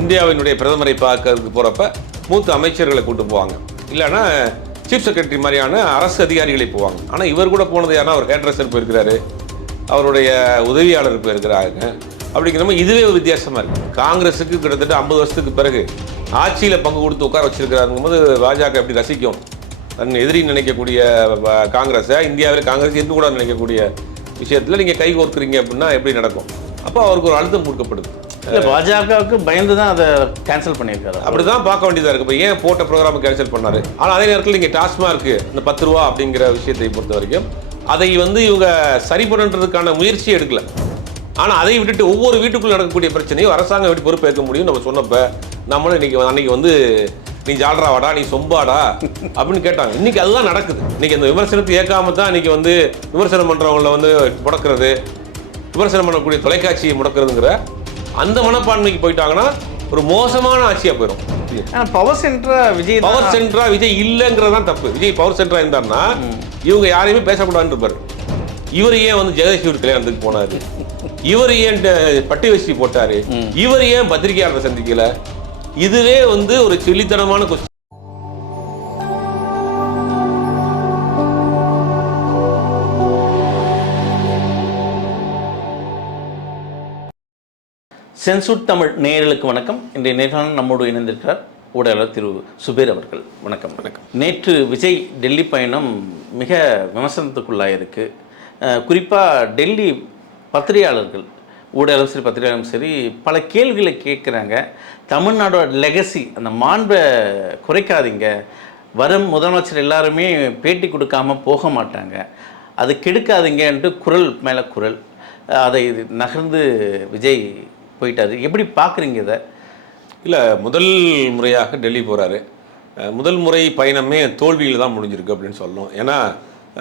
இந்தியாவினுடைய பிரதமரை பார்க்கறதுக்கு போகிறப்ப மூத்த அமைச்சர்களை கூட்டு போவாங்க, இல்லைன்னா சீஃப் செக்ரட்டரி மாதிரியான அரசு அதிகாரிகளை போவாங்க. ஆனால் இவர் கூட போனது யாருன்னா அவர் ஹேட்ரஸர் போயிருக்கிறாரு, அவருடைய உதவியாளர் போயிருக்கிறாங்க. அப்படிங்கிறப்ப இதுவே ஒரு வித்தியாசமாக இருக்குது. காங்கிரஸுக்கு கிட்டத்தட்ட 50 வருஷத்துக்கு பிறகு ஆட்சியில் பங்கு கொடுத்து உட்கார வச்சிருக்கிறாருங்கும் போது பாஜக எப்படி ரசிக்கும்? தன் எதிரி நினைக்கக்கூடிய காங்கிரஸை இந்தியாவில் காங்கிரஸ் இருக்கக்கூடாது நினைக்கக்கூடிய விஷயத்தில் நீங்கள் கை கோர்க்குறீங்க அப்படின்னா எப்படி நடக்கும்? அப்போ அவருக்கு ஒரு அழுத்தம் கொடுக்கப்படுது. பாஜகவுக்கு பயந்து தான் அதை கேன்சல் பண்ணியிருக்காரு. அப்படி தான் பார்க்க வேண்டியதாக இருக்குது. இப்போ ஏன் போட்ட ப்ரோக்ராமை கேன்சல் பண்ணார்? ஆனால் அதே நேரத்தில் நீங்கள் டாஸ்மார்க்கு இந்த 10 ரூபா அப்படிங்கிற விஷயத்தை பொறுத்த வரைக்கும் அதை இவங்க சரி பண்ணுறதுக்கான முயற்சியே எடுக்கல. ஆனால் அதை விட்டுட்டு ஒவ்வொரு வீட்டுக்குள்ளே நடக்கக்கூடிய பிரச்சனையும் அரசாங்கம் எப்படி பொறுப்பேற்க முடியும் நம்ம சொன்னப்போ நம்மளும் அன்னைக்கு நீ ஜால்ராவாடா, நீ சொம்பாடா அப்படின்னு கேட்டாங்க. இன்னைக்கு அதுதான் நடக்குது. இன்னைக்கு அந்த விமர்சனத்தை ஏற்காம தான் இன்னைக்கு விமர்சனம் பண்ணுறவங்கள முடக்கிறது, விமர்சனம் பண்ணக்கூடிய தொலைக்காட்சியை முடக்கிறதுங்கிற அந்த மனப்பான்மைக்கு போயிட்டாங்கன்னா ஒரு மோசமான ஆட்சியாக போயிடும். பவர் சென்டரா விஜய் இல்லைங்கிறதான் தப்பு. விஜய் பவர் சென்டரா இருந்தாருன்னா இவங்க யாரையுமே பேசக்கூடாதுன்னு இருப்பாரு. இவர் ஏன் ஜெகதீஷ் கல்யாணத்துக்கு போனாரு, இவர் ஏன் பட்டி வசி போட்டாரு, இவர் ஏன் பத்திரிகையாளரை சந்திக்கல? இதுவே ஒரு சொல்லித்தனமான கொஸ்டின். சென்சூட் தமிழ் நேயர்களுக்கு வணக்கம். இன்றைய நேர்காணல் நம்மோடு இணைந்திருக்கிறார் ஊடகர் திரு சுபேர் அவர்கள். வணக்கம். வணக்கம். நேற்று விஜய் டெல்லி பயணம் மிக விமர்சனத்துக்குள்ளாயிருக்கு. குறிப்பாக டெல்லி பத்திரிகையாளர்கள், ஊடகம் சரி பத்திரிகையாளரும் சரி பல கேள்விகளை கேட்குறாங்க. தமிழ்நாடோட லெகசி, அந்த மாண்பை குறைக்காதீங்க, வரும் முதலமைச்சர் எல்லாருமே பேட்டி கொடுக்காம போக மாட்டாங்க, அது கெடுக்காதீங்கன்ட்டு குரல் மேலே குரல், அதை நகர்ந்து விஜய் போயிட்டாரு. எப்படி பார்க்குறீங்க இதை? இல்லை, முதல் முறையாக டெல்லி போகிறாரு. முதல் முறை பயணமே தோல்வியில் தான் முடிஞ்சிருக்கு அப்படின்னு சொல்லணும். ஏன்னா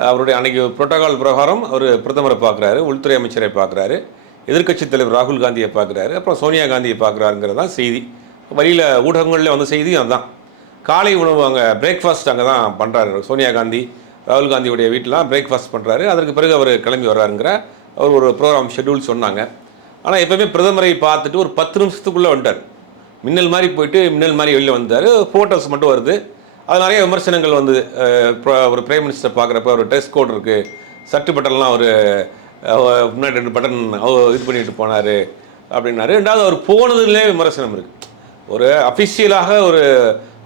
அவருடைய அன்றைக்கி புரோட்டோகால் பிரகாரம் அவர் பிரதமரை பார்க்குறாரு, உள்துறை அமைச்சரை பார்க்குறாரு, எதிர்க்கட்சித் தலைவர் ராகுல் காந்தியை பார்க்குறாரு, அப்புறம் சோனியா காந்தியை பார்க்குறாருங்கிறது தான் செய்தி. வழியில் ஊடகங்களில் வந்த செய்தி அதுதான். காலை உணவு அங்கே பிரேக்ஃபாஸ்ட் அங்கே தான் பண்ணுறாரு. சோனியா காந்தி ராகுல் காந்தியுடைய வீட்டிலாம் பிரேக்ஃபாஸ்ட் பண்ணுறாரு. அதற்கு பிறகு அவர் கிளம்பி வர்றாருங்கிற அவர் ஒரு ப்ரோக்ராம் ஷெட்யூல் சொன்னாங்க. ஆனால் எப்போவுமே பிரதமரை பார்த்துட்டு ஒரு 10 நிமிஷத்துக்குள்ளே வந்துட்டார். மின்னல் மாதிரி போயிட்டு மின்னல் மாதிரி வெளியில் வந்தார். ஃபோட்டோஸ் மட்டும் வருது. அது நிறைய விமர்சனங்கள் ஒரு பிரைம் மினிஸ்டர் பார்க்குறப்ப ஒரு ட்ரெஸ் கோட் இருக்குது, சட்டு பட்டன்லாம் ஒரு முன்னாடி 2 பட்டன் இது பண்ணிட்டு போனார் அப்படின்னாரு. ரெண்டாவது அவர் போனதுலேயே விமர்சனம் இருக்குது. ஒரு அஃபிஷியலாக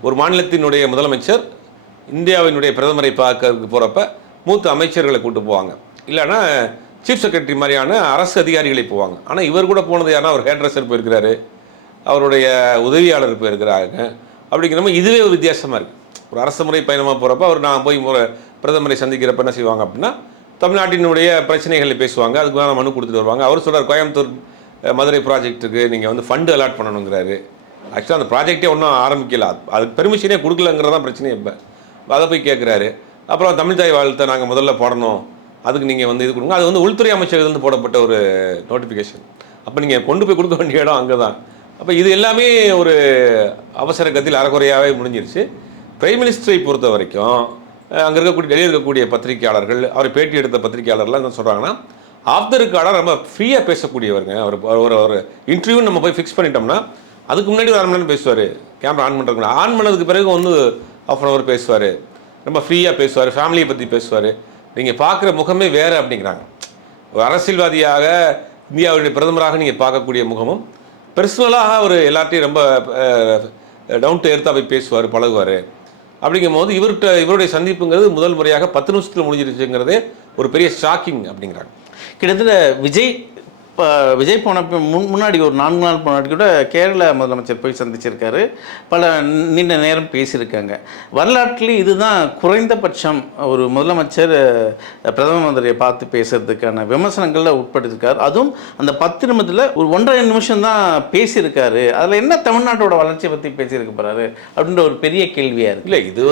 ஒரு மாநிலத்தினுடைய முதலமைச்சர் இந்தியாவினுடைய பிரதமரை பார்க்கறதுக்கு போகிறப்ப மூத்த அமைச்சர்களை கூட்டு போவாங்க, இல்லைன்னா சீஃப் செக்ரட்டரி மாதிரியான அரசு அதிகாரிகளை போவாங்க. ஆனால் இவர் கூட போனது யாருன்னா அவர் ஹேட்ரஸர் போயிருக்கிறாரு, அவருடைய உதவியாளர் போயிருக்கிறாங்க. அப்படிங்கிறப்ப இதுவே ஒரு வித்தியாசமாக இருக்குது. ஒரு அரசு முறை பயணமாக போகிறப்ப நான் போய் பிரதமரை சந்திக்கிறப்ப என்ன செய்வாங்க அப்படின்னா தமிழ்நாட்டினுடைய பிரச்சனைகளை பேசுவாங்க, அதுக்கு மேலே மனு கொடுத்துட்டு வருவாங்க. அவர் சொல்கிறார், கோயம்புத்தூர் மதுரை ப்ராஜெக்ட்டுக்கு நீங்கள் ஃபண்டு அலாட் பண்ணணுங்கிறாரு. ஆக்சுவலாக அந்த ப்ராஜெக்டே ஒன்றும் ஆரம்பிக்கல, அதுக்கு பெர்மிஷனே கொடுக்கலங்கிறதான் பிரச்சனை. இப்போ அதை போய் கேட்குறாரு. அப்புறம் தமிழ் தாய் வாழ்த்தை நாங்கள் முதல்ல போடணும், அதுக்கு நீங்கள் இது கொடுங்க. அது உள்துறை அமைச்சகத்திலிருந்து போடப்பட்ட ஒரு நோட்டிஃபிகேஷன். அப்போ நீங்கள் கொண்டு போய் கொடுக்க வேண்டிய இடம் அங்கே தான். அப்போ இது எல்லாமே ஒரு அவசர கத்தில் அறகுறையாகவே முடிஞ்சிருச்சு. பிரைம் மினிஸ்டரை பொறுத்த வரைக்கும் அங்கே டெல்லியில் இருக்கக்கூடிய பத்திரிகையாளர்கள், அவரை பேட்டி எடுத்த பத்திரிகையாளர்லாம் என்ன சொல்கிறாங்கன்னா, ஆஃப் த ரெக்கார்டாக நம்ம ஃப்ரீயாக பேசக்கூடியவருங்க. ஒரு இன்டர்வியூ நம்ம போய் ஃபிக்ஸ் பண்ணிட்டோம்னா அதுக்கு முன்னாடி ஒரு 1/2 மணி நேரம் பேசுவார். கேமரா ஆன் பண்ணுறதுக்கு ஆன் பண்ணதுக்கு பிறகு 1/2 hour பேசுவார். ரொம்ப ஃப்ரீயாக பேசுவார், ஃபேமிலியை பற்றி பேசுவார். நீங்கள் பார்க்குற முகமே வேறு அப்படிங்கிறாங்க. ஒரு அரசியல்வாதியாக இந்தியாவுடைய பிரதமராக நீங்கள் பார்க்கக்கூடிய முகமும் பர்சனலாக அவர் எல்லாத்தையும் ரொம்ப டவுன் டு எர்த்தாக போய் பேசுவார், பழகுவார். அப்படிங்கும் போது இவருடைய சந்திப்புங்கிறது முதல் முறையாக 10 நிமிஷத்தில் முடிஞ்சிருச்சுங்கிறதே ஒரு பெரிய ஷாக்கிங் அப்படிங்கிறாங்க. கிட்டத்தட்ட விஜய் போன முன்னாடி ஒரு 4 நாள் முன்னாடி கூட கேரள முதலமைச்சர் போய் சந்திச்சிருக்காரு, பல நீண்ட நேரம் பேசியிருக்காங்க. வரலாற்றில் இதுதான் குறைந்தபட்சம் ஒரு முதலமைச்சர் பிரதம மந்திரியை பார்த்து பேசுறதுக்கான விமர்சனங்களில் உட்படுத்திருக்காரு. அதுவும் அந்த 10 நிமிடத்தில் ஒரு 1.5 நிமிஷம் தான் பேசியிருக்காரு. அதில் என்ன தமிழ்நாட்டோட வளர்ச்சியை பற்றி பேசியிருக்க போகிறாரு அப்படின்ற ஒரு பெரிய கேள்வியாக இருக்குது. இல்லை, இது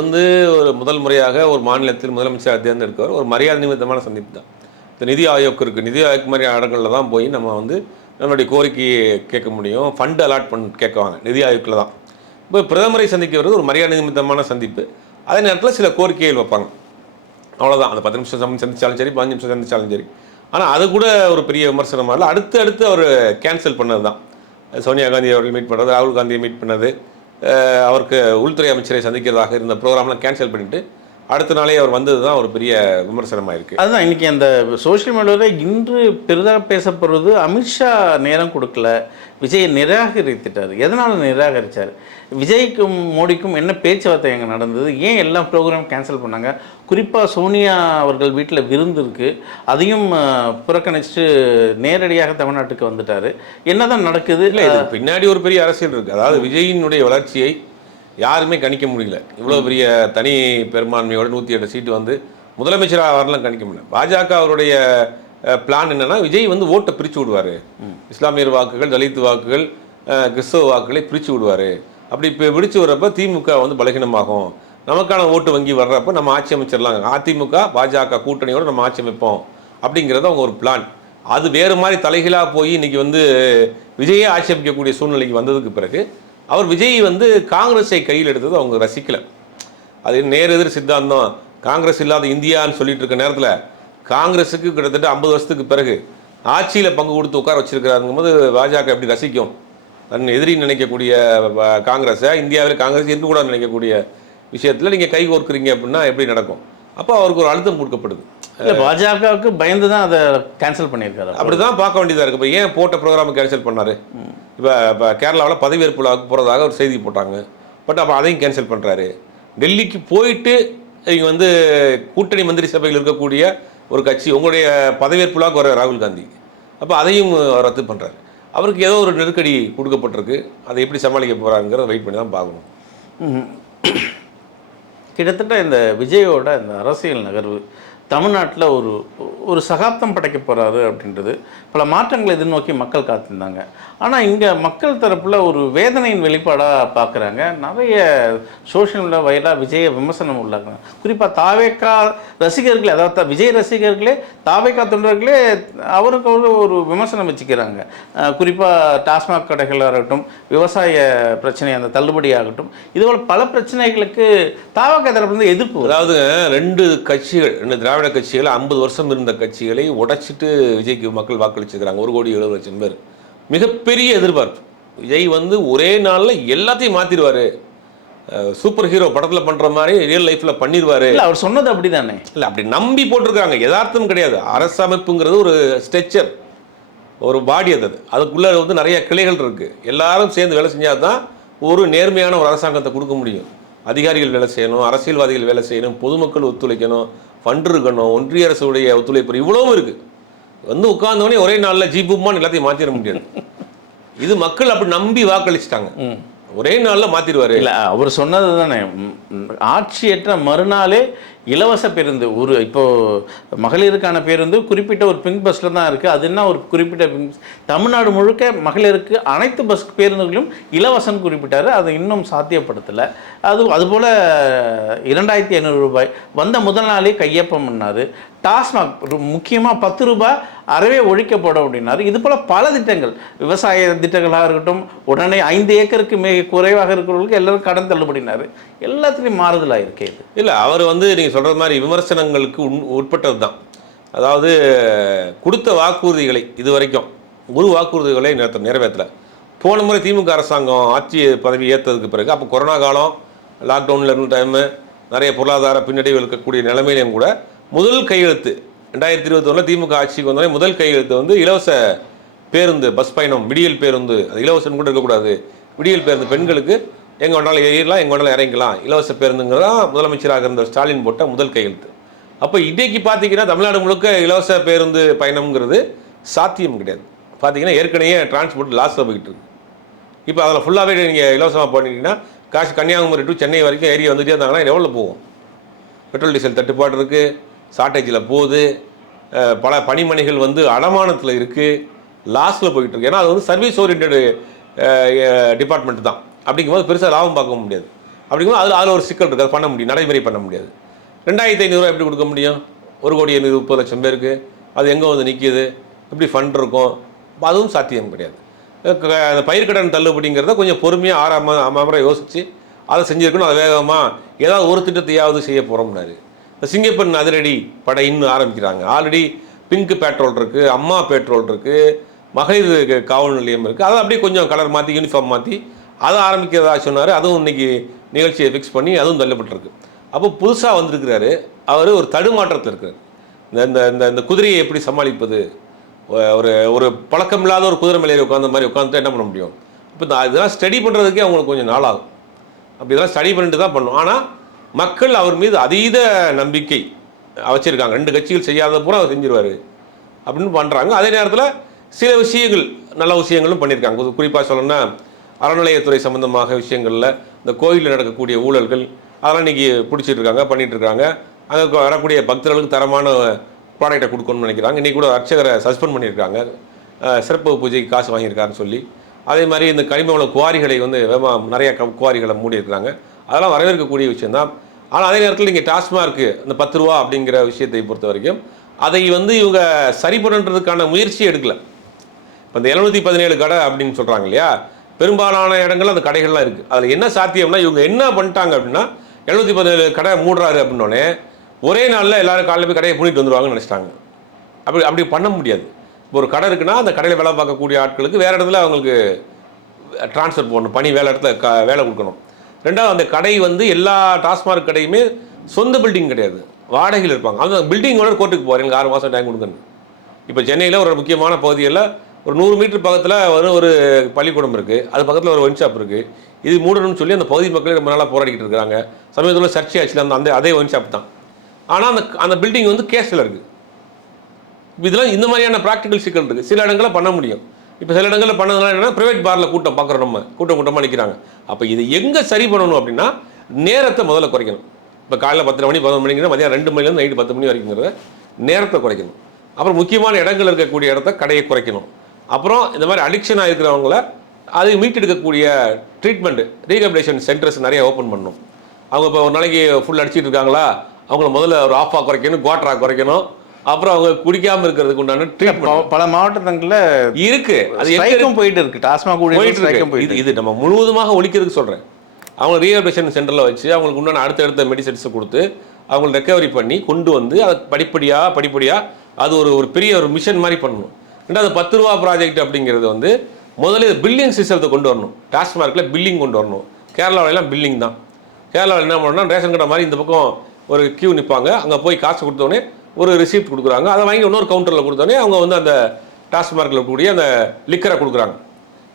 ஒரு முதல் முறையாக ஒரு மாநிலத்தில் முதலமைச்சர் தேர்ந்தெடுக்கவர் ஒரு மரியாதை நிமித்தமான சந்திப்பு தான். நிதி ஆயோக் இருக்குது, நிதி ஆயோக் மாதிரி இடங்களில் தான் போய் நம்ம நம்மளுடைய கோரிக்கையை கேட்க முடியும். ஃபண்டு அலாட் கேட்குவாங்க நிதி ஆயோக்கில் தான். இப்போ பிரதமரை சந்திக்கிறது ஒரு மரியாதை நிமித்தமான சந்திப்பு. அதே நேரத்தில் சில கோரிக்கைகள் வைப்பாங்க, அவ்வளோதான். அந்த 10 நிமிஷம் சந்திச்சாலும் சரி, 15 நிமிஷம் சந்திச்சாலும் சரி. ஆனால் அது கூட ஒரு பெரிய விமர்சனமாக இல்லை. அடுத்து அவர் கேன்சல் பண்ணது தான். சோனியா காந்தி அவர்கள் மீட் பண்ணது, ராகுல் காந்தியை மீட் பண்ணது, அவருக்கு உள்துறை அமைச்சரை சந்திக்கிறதாக இருந்த ப்ரோக்ராம்லாம் கேன்சல் பண்ணிவிட்டு அடுத்த நாளே அவர் வந்தது தான் ஒரு பெரிய விமர்சனமாக இருக்குது. அதுதான் இன்றைக்கி அந்த சோஷியல் மீடியாவில் இன்று பெரிதாக பேசப்படுறது, அமித்ஷா நேரம் கொடுக்கல, விஜயை நிராகரித்துட்டார். எதனால் நிராகரித்தார்? விஜய்க்கும் மோடிக்கும் என்ன பேச்சுவார்த்தை எங்கே நடந்தது? ஏன் எல்லா ப்ரோக்ராம் கேன்சல் பண்ணாங்க? குறிப்பாக சோனியா அவர்கள் வீட்டில் விருந்து இருக்குது, அதையும் புறக்கணிச்சுட்டு நேரடியாக தமிழ்நாட்டுக்கு வந்துட்டார். என்ன தான் நடக்குது? இல்லை, இது பின்னாடி ஒரு பெரிய அரசியல் இருக்குது. அதாவது விஜயினுடைய வளர்ச்சியை யாருமே கணிக்க முடியல. இவ்வளோ பெரிய தனி பெரும்பான்மையோட 108 சீட்டு வந்து முதலமைச்சராக வரலாம் கணிக்க முடியல. பாஜக அவருடைய பிளான் என்னன்னா, விஜய் வந்து ஓட்டை பிரித்து விடுவார், இஸ்லாமியர் வாக்குகள், தலித் வாக்குகள், கிறிஸ்தவ வாக்குகளை பிரித்து விடுவார். அப்படி இப்போ பிடிச்சு வர்றப்ப திமுக வந்து பலகீனமாகும், நமக்கான ஓட்டு வங்கி வர்றப்ப நம்ம ஆட்சி அமைச்சிடலாம், அதிமுக பாஜக கூட்டணியோடு நம்ம ஆட்சி அமைப்போம் அப்படிங்கிறது அவங்க ஒரு பிளான். அது வேறு மாதிரி தலைகீழாக போய் இன்றைக்கி வந்து விஜயை ஆட்சி அமைக்கக்கூடிய சூழ்நிலைக்கு வந்ததுக்கு பிறகு அவர் விஜய் வந்து காங்கிரஸை கையில் எடுத்தது அவங்க ரசிக்கலை. அது நேர் எதிர் சித்தாந்தம். காங்கிரஸ் இல்லாத இந்தியான்னு சொல்லிட்டு இருக்க நேரத்தில் காங்கிரஸுக்கு கிட்டத்தட்ட 50 வருஷத்துக்கு பிறகு ஆட்சியில் பங்கு கொடுத்து உட்கார வச்சிருக்கிறாருங்கும் போது பாஜக எப்படி ரசிக்கும்? தன் எதிரி நினைக்கக்கூடிய காங்கிரஸை, இந்தியாவில் காங்கிரஸ் இருக்கக்கூடாதுன்னு நினைக்கக்கூடிய விஷயத்தில் நீங்கள் கை கோர்க்குறீங்க அப்படின்னா எப்படி நடக்கும்? அப்போ அவருக்கு ஒரு அழுத்தம் கொடுக்கப்படுது. பாஜகவுக்கு பயந்து தான் அதை கேன்சல் பண்ணியிருக்காரு. அப்படி தான் பார்க்க வேண்டியதாக இருக்குது. இப்போ ஏன் போட்ட ப்ரோக்ராமை கேன்சல் பண்ணார்? இப்போ கேரளாவில் பதவியேற்பு விழாவுக்கு போகிறதாக ஒரு செய்தி போட்டாங்க. பட் அப்போ அதையும் கேன்சல் பண்ணுறாரு. டெல்லிக்கு போயிட்டு இங்கே வந்து கூட்டணி மந்திரி சபையில் இருக்கக்கூடிய ஒரு கட்சி உங்களுடைய பதவியேற்பு விழாவுக்கு வர ராகுல் காந்தி, அப்போ அதையும் ரத்து பண்ணுறாரு. அவருக்கு ஏதோ ஒரு நெருக்கடி கொடுக்கப்பட்டிருக்கு. அதை எப்படி சமாளிக்க போகிறாங்கிறத வெயிட் பண்ணி தான் பார்க்கணும். கிட்டத்தட்ட இந்த விஜயோட இந்த அரசியல் நகர்வு தமிழ்நாட்டில் ஒரு சகாப்தம் படைக்க போகிறாரு அப்படின்றது பல மாற்றங்களை எதிர்நோக்கி மக்கள் காத்திருந்தாங்க. ஆனால் இங்கே மக்கள் தரப்பில் ஒரு வேதனையின் வெளிப்பாடாக பார்க்குறாங்க. நிறைய சோஷியல் மீடியா வயலாக விஜய விமர்சனம் உள்ளாங்க. குறிப்பாக தாவேக்கா ரசிகர்களே, அதாவது விஜய் ரசிகர்களே, தாவேக்கா தொண்டர்களே அவருக்கு ஒரு விமர்சனம் வச்சுக்கிறாங்க. குறிப்பாக டாஸ்மாக் கடைகளாக இருக்கட்டும், விவசாய பிரச்சனை அந்த தள்ளுபடி ஆகட்டும், இதுபோல் பல பிரச்சனைகளுக்கு தாவேக்கா தரப்புலேருந்து எதிர்ப்பு. அதாவது 2 கட்சிகள், 2 திராவிட கட்சிகள் 50 வருஷம் இருந்த கட்சிகளை உடைச்சிட்டு விஜய்க்கு மக்கள் வாக்களிச்சுக்கிறாங்க. 1,70,00,000 பேர். மிகப்பெரிய எதிர்பார்ப்பு. விஜய் வந்து ஒரே நாளில் எல்லாத்தையும் மாற்றிடுவார், சூப்பர் ஹீரோ படத்தில் பண்ணுற மாதிரி ரியல் லைஃப்பில் பண்ணிடுவார். இல்லை, அவர் சொன்னது அப்படி தானே? இல்லை, அப்படி நம்பி போட்டிருக்காங்க. யதார்த்தம் கிடையாது. அரசமைப்புங்கிறது ஒரு ஸ்ட்ரக்சர், ஒரு பாடி. அதுக்குள்ளே வந்து நிறைய கிளைகள் இருக்குது. எல்லாரும் சேர்ந்து வேலை செஞ்சால் தான் ஒரு நேர்மையான ஒரு அரசாங்கத்தை கொடுக்க முடியும். அதிகாரிகள் வேலை செய்யணும், அரசியல்வாதிகள் வேலை செய்யணும், பொதுமக்கள் ஒத்துழைக்கணும், ஃபண்ட் இருக்கணும், ஒன்றிய அரசுடைய ஒத்துழைப்பு, இவ்வளவும் இருக்குது. வந்து உட்கார்ந்தவொடனே ஒரே நாளில் ஜிபுமான்னு எல்லாத்தையும் மாற்றிட முடியாது. இது மக்கள் அப்படி நம்பி வாக்களிச்சிட்டாங்க. ஒரே நாளில் மாற்றிடுவார். இல்லை, அவர் சொன்னது தானே, ஆட்சியற்ற மறுநாளே இலவச பேருந்து. இப்போது மகளிருக்கான பேருந்து குறிப்பிட்ட ஒரு பிங்க் பஸ்ஸில் தான் இருக்குது. அது என்ன ஒரு குறிப்பிட்ட பிங்க், தமிழ்நாடு முழுக்க மகளிருக்கு அனைத்து பஸ் பேருந்துகளும் இலவசம் குறிப்பிட்டார். அதை இன்னும் சாத்தியப்படுத்தலை. அதுபோல் 2,500 ரூபாய் வந்த முதல் நாளே கையொப்பம் பண்ணார். டாஸ்மாக் முக்கியமாக 10 ரூபாய் அறவே ஒழிக்கப்படும் அப்படின்னாரு. இது போல் பல திட்டங்கள், விவசாய திட்டங்களாக இருக்கட்டும், உடனே 5 ஏக்கருக்கு மிக குறைவாக இருக்கிறவர்களுக்கு எல்லாரும் கடன் தள்ளுபடினார். எல்லாத்துலேயும் மாறுதலாக இருக்கே இது. இல்லை, அவர் வந்து நீங்கள் சொல்கிற மாதிரி விமர்சனங்களுக்கு உட்பட்டது தான். அதாவது கொடுத்த வாக்குறுதிகளை இது வரைக்கும் ஒரு வாக்குறுதிகளை நிறைவேற்றலை. போன முறை திமுக அரசாங்கம் ஆட்சி பதவி ஏற்றதுக்கு பிறகு, அப்போ கொரோனா காலம், லாக்டவுனில் இருந்த டைமு, நிறைய பொருளாதார பின்னடைவு இருக்கக்கூடிய நிலைமையிலையும் கூட முதல் கையெழுத்து 2021 திமுக ஆட்சிக்கு வந்தோடனே முதல் கையெழுத்து வந்து இலவச பேருந்து, பஸ் பயணம், விடியல் பேருந்து. அது இலவசம் கூட இருக்கக்கூடாது, விடியல் பேருந்து பெண்களுக்கு எங்கே வேணாலும் ஏறலாம், எங்கே வேணாலும் இறங்கிக்கலாம், இலவச பேருந்துங்கிறதான் முதலமைச்சராக இருந்த ஸ்டாலின் போட்ட முதல் கையெழுத்து. அப்போ இன்றைக்கு பார்த்தீங்கன்னா தமிழ்நாடு முழுக்க இலவச பேருந்து பயணம்ங்கிறது சாத்தியம் கிடையாது. பார்த்தீங்கன்னா ஏற்கனவே டிரான்ஸ்போர்ட் லாஸில் போய்கிட்டு இருக்கு. இப்போ அதில் ஃபுல்லாகவே நீங்கள் இலவசமாக பண்ணிட்டீங்கன்னா காசு கன்னியாகுமரி டு சென்னை வரைக்கும் ஏறி வந்துகிட்டே இருந்தாங்கன்னா எவ்வளோ போகும்? பெட்ரோல் டீசல் தட்டுப்பாடு இருக்குது, ஷார்ட்டேஜில் போகுது, பல பணிமனைகள் வந்து அடமானத்தில் இருக்குது, லாஸில் போய்கிட்டு இருக்கு. ஏன்னா அது வந்து சர்வீஸ் ஓரியன்ட் டிபார்ட்மெண்ட் தான். அப்படிங்கும்போது பெருசாக லாபம் பார்க்க முடியாது. அப்படிங்கும்போது அதில் ஒரு சிக்கல் இருக்குது. அது பண்ண முடியும், நடைமுறை பண்ண முடியாது. 2,500 ரூபா எப்படி கொடுக்க முடியும்? 1,30,00,000 பேருக்கு அது எங்கே வந்து நிற்கிது? எப்படி ஃபண்ட் இருக்கும்? அதுவும் சாத்தியம் கிடையாது. அந்த பயிர்க்கடன் தள்ளுபடிங்கிறத கொஞ்சம் பொறுமையாக அமர யோசித்து அதை செஞ்சுருக்கணும். அதை வேகமாக ஏதாவது ஒரு திட்டத்தையாவது செய்ய போகிறோம்னாரு. இந்த சிங்கப்பெண் அதிரடி படை இன்னும் ஆரம்பிக்கிறாங்க. ஆல்ரெடி பிங்க் பெட்ரோல் இருக்குது, அம்மா பெட்ரோல் இருக்குது, மகளிர் காவல் நிலையம் இருக்குது. அதை அப்படியே கொஞ்சம் கலர் மாற்றி யூனிஃபார்ம் மாற்றி அதை ஆரம்பிக்கிறதா சொன்னார். அதுவும் இன்றைக்கி நிகழ்ச்சியை ஃபிக்ஸ் பண்ணி அதுவும் தள்ளப்பட்டிருக்கு. அப்போ புதுசாக வந்திருக்கிறாரு, அவர் ஒரு தடுமாற்றத்தில் இருக்கிறார். இந்த இந்த இந்த குதிரையை எப்படி சமாளிப்பது, ஒரு ஒரு பழக்கம் இல்லாத ஒரு குதிரை மேலே உட்காந்த மாதிரி உட்காந்துட்டு என்ன பண்ண முடியும்? இப்போ இதெல்லாம் ஸ்டடி பண்ணுறதுக்கே அவங்களுக்கு கொஞ்சம் நாளாகும். அப்படி இதெல்லாம் ஸ்டடி பண்ணிட்டு தான் பண்ணும். ஆனால் மக்கள் அவர் மீது அதீத நம்பிக்கை வச்சுருக்காங்க. 2 கட்சிகள் செய்யாத பூரா அவர் செஞ்சிருவார் அப்படின்னு பண்ணுறாங்க. அதே நேரத்தில் சில விஷயங்கள் நல்ல விஷயங்களும் பண்ணியிருக்காங்க. குறிப்பாக சொல்லணும்னா அறநிலையத்துறை சம்மந்தமாக விஷயங்களில் இந்த கோயிலில் நடக்கக்கூடிய ஊழல்கள் அதெல்லாம் இன்றைக்கி பிடிச்சிட்டு இருக்காங்க, பண்ணிகிட்டு இருக்காங்க. அங்கே வரக்கூடிய பக்தர்களுக்கு தரமான ப்ராடக்டை கொடுக்கணும்னு நினைக்கிறாங்க. இன்றைக்கி கூட அர்ச்சகரை சஸ்பெண்ட் பண்ணியிருக்காங்க, சிறப்பு பூஜைக்கு காசு வாங்கியிருக்காருன்னு சொல்லி. அதே மாதிரி இந்த கனிமவள குவாரிகளை வந்து நிறைய குவாரிகளை மூடியிருக்கிறாங்க. அதெல்லாம் வரவேற்கக்கூடிய விஷயந்தான். ஆனால் அதே நேரத்தில் இங்கே டாஸ்மார்க்கு இந்த 10 ரூபா அப்படிங்கிற விஷயத்தை பொறுத்த வரைக்கும் அதை வந்து இவங்க சரி பண்ணுறதுக்கான முயற்சியே எடுக்கலை. இப்போ இந்த 717 கடை அப்படின்னு சொல்கிறாங்க இல்லையா, பெரும்பாலான இடங்கள் அந்த கடைகள்லாம் இருக்குது. அதில் என்ன சாத்தியம்னா இவங்க என்ன பண்ணிட்டாங்க அப்படின்னா 717 கடை மூடுறாரு அப்படின்னோடனே ஒரே நாளில் எல்லோரும் காலையில் போய் கடையை மூடிட்டு வந்துடுவாங்கன்னு நினச்சிட்டாங்க. அப்படி பண்ண முடியாது. இப்போ ஒரு கடை இருக்குன்னா அந்த கடையில் வேலை பார்க்கக்கூடிய ஆட்களுக்கு வேறு இடத்துல அவங்களுக்கு ட்ரான்ஸ்ஃபர் பண்ணணும், பணி வேலை இடத்துல வேலை கொடுக்கணும். ரெண்டாவது அந்த கடை வந்து எல்லா டாஸ்மார்க் கடையுமே சொந்த பில்டிங் கிடையாது, வாடகையில் இருப்பாங்க. அந்த பில்டிங்கோட கோர்ட்டுக்கு போகிறேன், எனக்கு 6 மாதம் டைம் கொடுங்கன்னு. இப்போ சென்னையில் ஒரு முக்கியமான பகுதியில் ஒரு 100 மீட்டர் பக்கத்தில் ஒரு பள்ளிக்கூடம் இருக்குது, அது பக்கத்தில் ஒரு ஒயின் ஷாப் இருக்குது. இது மூடணும்னு சொல்லி அந்த பகுதி மக்களே ரொம்ப நாளாக போராடிக்கிட்டு இருக்காங்க. சமீபத்தில் சர்ச்சை ஆச்சுல அந்த அதே ஒயின் ஷாப் தான். ஆனால் அந்த பில்டிங் வந்து கேஸில் இருக்குது. இதெல்லாம் இந்த மாதிரியான ப்ராக்டிக்கல் சிக்கல் இருக்குது. சில இடங்களில் பண்ண முடியும். இப்போ சில இடங்களில் பண்ணதுனால என்னென்னா ப்ரைவேட் பாரில் கூட்டம் பார்க்குறோம், நம்ம கூட்டமாக நிற்கிறாங்க. அப்போ இது எங்கே சரி பண்ணணும் அப்படின்னா நேரத்தை முதல்ல குறைக்கணும். இப்போ காலையில் 10 மணி 11 மணிங்கிறது மதியம் 2 மணிலேருந்து நைட்டு 10 மணி வரைக்குங்கிறத நேரத்தை குறைக்கணும். அப்புறம் முக்கியமான இடங்கள் இருக்கக்கூடிய இடத்த கடையை குறைக்கணும். அப்புறம் இந்த மாதிரி அடிக்ஷனாக இருக்கிறவங்கள அதை மீட்டெடுக்கக்கூடிய ட்ரீட்மெண்ட் ரீஹபிலிட்டேஷன் சென்டர்ஸ் நிறைய ஓப்பன் பண்ணணும். அவங்க இப்போ ஒரு நாளைக்கு ஃபுல் அடிச்சிட்டு இருக்காங்களா, அவங்கள முதல்ல ஒரு ஆஃபாக குறைக்கணும், குவாட்டராக குறைக்கணும். அப்புறம் அவங்க குடிக்காமல் இருக்கிறதுக்கு உண்டான ட்ரீட்மெண்ட் பல மாவட்டங்களில் இருக்குது. அது எங்கேயும் போயிட்டு இருக்குது, டாஸ்மாக் போயிட்டு இது நம்ம முழுவதுமாக ஒழிக்கிறதுக்கு சொல்கிறேன். அவங்க ரீஹபிலிட்டேஷன் சென்டரில் வச்சு அவங்களுக்கு உண்டான அடுத்தடுத்த மெடிசன்ஸை கொடுத்து அவங்களை ரெக்கவரி பண்ணி கொண்டு வந்து அதை படிப்படியாக அது ஒரு பெரிய ஒரு மிஷன் மாதிரி பண்ணணும். ரெண்டாவது 10 ரூபா ப்ராஜெக்ட் அப்படிங்கிறது வந்து முதல்ல பில்லிங் சிஸ்டத்தை கொண்டு வரணும். டாஸ்மார்க்கில் பில்லிங் கொண்டு வரணும். கேரளாவிலாம் பில்லிங் தான். கேரளாவில் என்ன பண்ணணும்னா ரேஷன் கடை மாதிரி இந்த பக்கம் ஒரு கியூ நிற்பாங்க, அங்கே போய் காசு கொடுத்தோடனே ஒரு ரிசிப்ட் கொடுக்குறாங்க, அதை வாங்கி இன்னொரு கவுண்டரில் கொடுத்தோடனே அவங்க வந்து அந்த டாஸ்மார்க்கில் கூடிய அந்த லிக்கரை கொடுக்குறாங்க.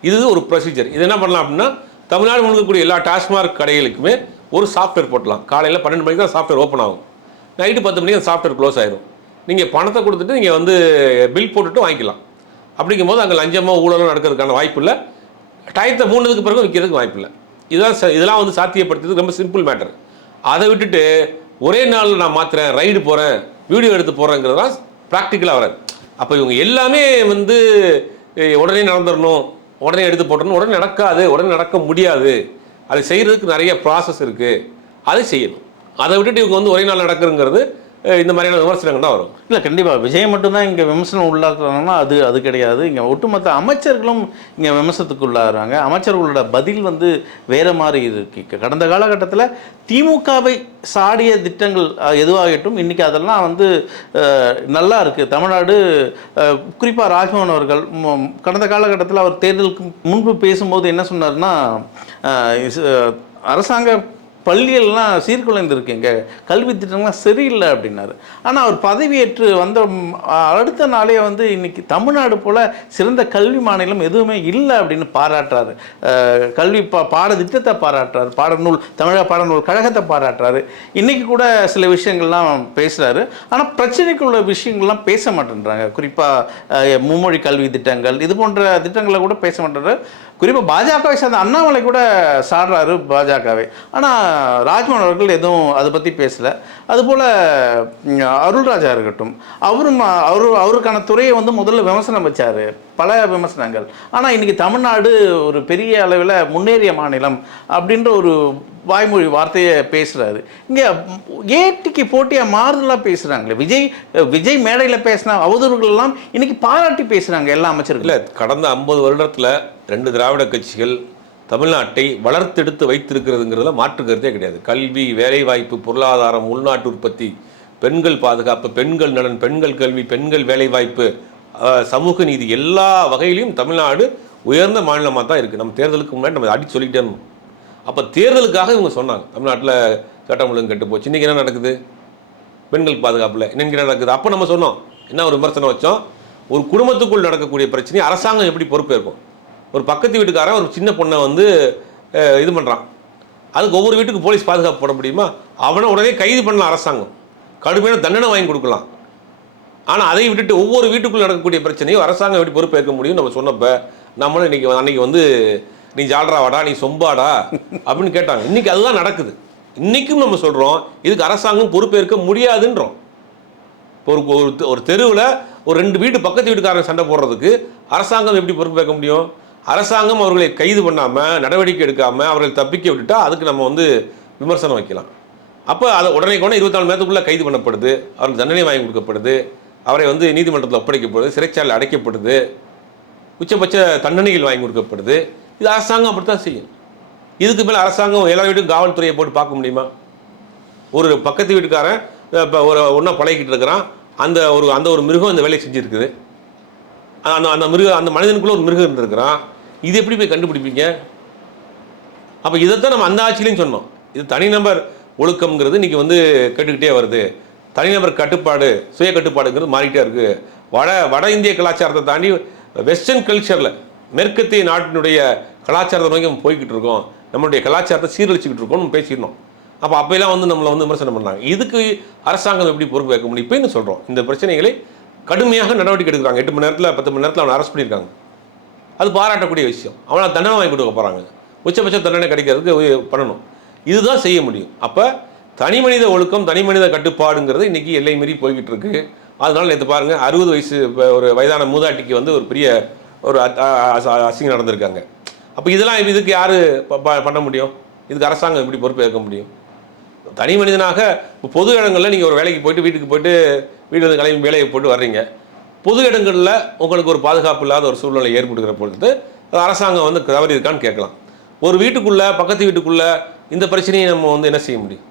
இது ஒரு ப்ரொசீஜர். இது என்ன பண்ணலாம் அப்படின்னா தமிழ்நாடு முழுக்கக்கூடிய எல்லா டாஸ்மார்க் கடைகளுக்குமே ஒரு சாஃப்ட்வேர் போட்டலாம். காலையில் 12 மணிக்கு தான் சாஃப்ட்வேர் ஓப்பன் ஆகும், நைட்டு 10 மணிக்கு அந்த சாஃப்ட்வேர் க்ளோஸ் ஆயிடும். நீங்கள் பணத்தை கொடுத்துட்டு நீங்கள் வந்து பில் போட்டுட்டு வாங்கிக்கலாம். அப்படிங்கும்போது அங்கே லஞ்சமோ ஊழலோ நடக்கிறதுக்கான வாய்ப்பு இல்லை. டயத்தை மூணுக்கு பிறகு விற்கிறதுக்கு வாய்ப்பு இல்லை. இதெல்லாம் வந்து சாத்தியப்படுத்துறது ரொம்ப சிம்பிள் மேட்டர். அதை விட்டுட்டு ஒரே நாள் நான் மாற்றுறேன், ரைடு போகிறேன், வீடியோ எடுத்து போகிறேங்கிறதுலாம் ப்ராக்டிக்கலாக வராது. அப்போ இவங்க எல்லாமே வந்து உடனே நடந்துடணும், உடனே எடுத்து போட்டணும், உடனே நடக்காது, உடனே நடக்க முடியாது. அதை செய்கிறதுக்கு நிறைய ப்ராசஸ் இருக்குது, அதை செய்யணும். அதை விட்டுட்டு இவங்க வந்து ஒரே நாள் நடக்குங்கிறது இந்த மாதிரியான விமர்சனங்கள் தான் வரும். இல்லை, கண்டிப்பாக விஜய் மட்டும்தான் இங்கே விமர்சனம் உள்ளாக்குறாங்கன்னா அது கிடையாது. இங்கே ஒட்டுமொத்த அமைச்சர்களும் இங்கே விமர்சனத்துக்கு உள்ளாகிறாங்க. அமைச்சர்களோட பதில் வந்து வேறு மாதிரி இருக்கு. கடந்த காலகட்டத்தில் திமுகவை சாடிய திட்டங்கள் எதுவாகட்டும் இன்றைக்கி அதெல்லாம் வந்து நல்லா இருக்குது. தமிழ்நாடு குறிப்பாக ராஜ்மோகன் அவர்கள் கடந்த காலகட்டத்தில் அவர் தேர்தலுக்கு முன்பு பேசும்போது என்ன சொன்னார்னா, அரசாங்க பள்ளிகள்லாம் சீர்குலைந்துருக்கு, இங்கே கல்வி திட்டங்கள்லாம் சரியில்லை அப்படின்னாரு. ஆனால் அவர் பதவியேற்று வந்த அடுத்த நாளே வந்து இன்றைக்கி தமிழ்நாடு போல் சிறந்த கல்வி மாநிலம் எதுவுமே இல்லை அப்படின்னு பாராட்டுறாரு. கல்வி பாடத்திட்டத்தை பாராட்டுறாரு, தமிழக பாடநூல் கழகத்தை பாராட்டுறாரு. இன்றைக்கி கூட சில விஷயங்கள்லாம் பேசுகிறாரு. ஆனால் பிரச்சனைக்குள்ள விஷயங்கள்லாம் பேச மாட்டேன்றாங்க. குறிப்பாக மும்மொழி கல்வி திட்டங்கள் இது போன்ற திட்டங்களை கூட பேச மாட்டேறாரு. குறிப்பாக பாஜகவை சேர்ந்த அண்ணாமலை கூட சாடுறாரு பாஜகவை. ஆனால் ராஜ்மோகன் அவர்கள் எதுவும் அதை பற்றி பேசலை. அதுபோல் அருள்ராஜா இருக்கட்டும், அவருக்கான துறையை வந்து முதல்ல விமர்சனம் வச்சார், பல விமர்சனங்கள். ஆனால் இன்றைக்கி தமிழ்நாடு ஒரு பெரிய அளவில் முன்னேறிய மாநிலம் அப்படின்ற ஒரு வாய்மொழி வார்த்தையை பேசுகிறாரு. இங்கே ஏடிக்கு போட்டியாக மாறுதலாக பேசுகிறாங்களே. விஜய் மேடையில் பேசின அவதூறுகள்லாம் இன்றைக்கி பாராட்டி பேசுகிறாங்க எல்லா அமைச்சர்கள். இல்லை, கடந்த 50 வருடத்தில் 2 திராவிட கட்சிகள் தமிழ்நாட்டை வளர்த்தெடுத்து வைத்திருக்கிறதுங்கிறதுல மாற்று கருத்தே கிடையாது. கல்வி, வேலைவாய்ப்பு, பொருளாதாரம், உள்நாட்டு உற்பத்தி, பெண்கள் பாதுகாப்பு, பெண்கள் நலன், பெண்கள் கல்வி, பெண்கள் வேலைவாய்ப்பு, சமூக நீதி எல்லா வகையிலையும் தமிழ்நாடு உயர்ந்த மாநிலமாக தான் இருக்குது. நம்ம தேர்தலுக்கு முன்னாடி நம்ம அடித்து சொல்லிகிட்டே இருந்தோம். அப்போ தேர்தலுக்காக இவங்க சொன்னாங்க தமிழ்நாட்டில் சட்டம் ஒழுங்கு கெட்டு போச்சு, இன்றைக்கி என்ன நடக்குது, பெண்கள் பாதுகாப்பில் இன்னைக்கு என்ன நடக்குது. அப்போ நம்ம சொன்னோம், என்ன ஒரு விமர்சனம் வச்சோம், ஒரு குடும்பத்துக்குள் நடக்கக்கூடிய பிரச்சனையை அரசாங்கம் எப்படி பொறுப்பேற்கும். ஒரு பக்கத்து வீட்டுக்காரன் ஒரு சின்ன பொண்ணை வந்து இது பண்ணுறான், அதுக்கு ஒவ்வொரு வீட்டுக்கு போலீஸ் பாதுகாப்பு போட முடியுமா? அவனை உடனே கைது பண்ணலாம், அரசாங்கம் கடுமையான தண்டனை வாங்கி கொடுக்கலாம். ஆனால் அதை விட்டுட்டு ஒவ்வொரு வீட்டுக்குள்ள நடக்கக்கூடிய பிரச்சனையும் அரசாங்கம் எப்படி பொறுப்பேற்க முடியும் நம்ம சொன்னப்போ நம்மளும் அன்னைக்கு வந்து நீ ஜால்ராவாடா, நீ சொம்பாடா அப்படின்னு கேட்டாங்க. இன்னைக்கு அதுதான் நடக்குது. இன்றைக்கும் நம்ம சொல்கிறோம் இதுக்கு அரசாங்கம் பொறுப்பேற்க முடியாதுன்றோம். இப்போ ஒரு தெருவில் ஒரு 2 வீட்டு பக்கத்து வீட்டுக்காரங்க சண்டை போடுறதுக்கு அரசாங்கம் எப்படி பொறுப்பேற்க முடியும்? அரசாங்கம் அவர்களை கைது பண்ணாமல் நடவடிக்கை எடுக்காமல் அவர்களை தப்பிக்க விட்டுட்டா அதுக்கு நம்ம வந்து விமர்சனம் வைக்கலாம். அப்போ அதை உடனே 24 மணி நேரத்துக்குள்ளே கைது பண்ணப்படுது, அவருக்கு தண்டனை வாங்கி கொடுக்கப்படுது, அவரை வந்து நீதிமன்றத்தில் ஒப்படைக்கப்படுது, சிறைச்சாலையில் அடைக்கப்படுது, உச்சபட்ச தண்டனைகள் வாங்கி கொடுக்கப்படுது. இது அரசாங்கம் அப்படித்தான் செய்யும். இதுக்கு மேலே அரசாங்கம் எல்லா வீட்டுக்கும் காவல்துறையை போட்டு பார்க்க முடியுமா? ஒரு பக்கத்து வீட்டுக்காரன் இப்போ ஒன்றா பழகிக்கிட்டு இருக்கிறான், அந்த ஒரு மிருகம் இந்த வேலையை செஞ்சுருக்குது, அந்த மனிதனுக்குள்ளே ஒரு மிருகம் இருந்திருக்கிறான், இது எப்படி போய் கண்டுபிடிப்பீங்க? அப்போ இதைத்தான் நம்ம அந்த ஆட்சியிலையும் சொன்னோம். இது தனிநபர் ஒழுக்கம்ங்கிறது இன்றைக்கி வந்து கேட்டுக்கிட்டே வருது. தனிநபர் கட்டுப்பாடு, சுய கட்டுப்பாடுங்கிறது மாறிக்கிட்டே இருக்குது. வட இந்திய கலாச்சாரத்தை தாண்டி வெஸ்டர்ன் கல்ச்சரில் மேற்கத்திய நாட்டினுடைய கலாச்சாரத்தை நோக்கி நம்ம போய்கிட்டு இருக்கோம், நம்மளுடைய கலாச்சாரத்தை சீரழிச்சிக்கிட்டு இருக்கோம்னு பேசிடணும். அப்போல்லாம் வந்து நம்மளை வந்து விமர்சனம் பண்ணாங்க. இதுக்கு அரசாங்கம் எப்படி பொறுப்பு வைக்க முடியும்? இப்போ என்ன சொல்கிறோம், இந்த பிரச்சனைகளை கடுமையாக நடவடிக்கை எடுக்கிறாங்க. 8 மணி நேரத்தில் 10 மணி நேரத்தில் அவனை அரெஸ்ட் பண்ணியிருக்காங்க. அது பாராட்டக்கூடிய விஷயம். அவனை தண்டனை வாங்கி கொடுக்க போகிறாங்க, உச்சபட்ச தண்டனை கிடைக்கிறதுக்கு பண்ணணும். இதுதான் செய்ய முடியும். அப்போ தனி மனித ஒழுக்கம், தனி மனித கட்டுப்பாடுங்கிறது இன்றைக்கி எல்லை மீறி போய்கிட்டு இருக்கு. அதனால நேற்று பாருங்கள், 60 வயசு ஒரு வயதான மூதாட்டிக்கு வந்து ஒரு பெரிய ஒரு அசிங்கம் நடந்திருக்காங்க. அப்போ இதெல்லாம் இதுக்கு யார் பண்ண முடியும்? இதுக்கு அரசாங்கம் எப்படி பொறுப்பு ஏற்க முடியும்? தனி மனிதனாக பொது இடங்களில் நீங்கள் ஒரு வேலைக்கு போயிட்டு வீட்டுக்கு போயிட்டு வீடு கிளம்பி வேலையை போட்டு வர்றீங்க, பொது இடங்களில் உங்களுக்கு ஒரு பாதுகாப்பு இல்லாத ஒரு சூழ்நிலை ஏற்படுகிற பொழுது அரசாங்கம் வந்து தவறி இருக்கான்னு கேட்கலாம். ஒரு வீட்டுக்குள்ளே பக்கத்து வீட்டுக்குள்ளே இந்த பிரச்சனையை நம்ம வந்து என்ன செய்ய முடியும்?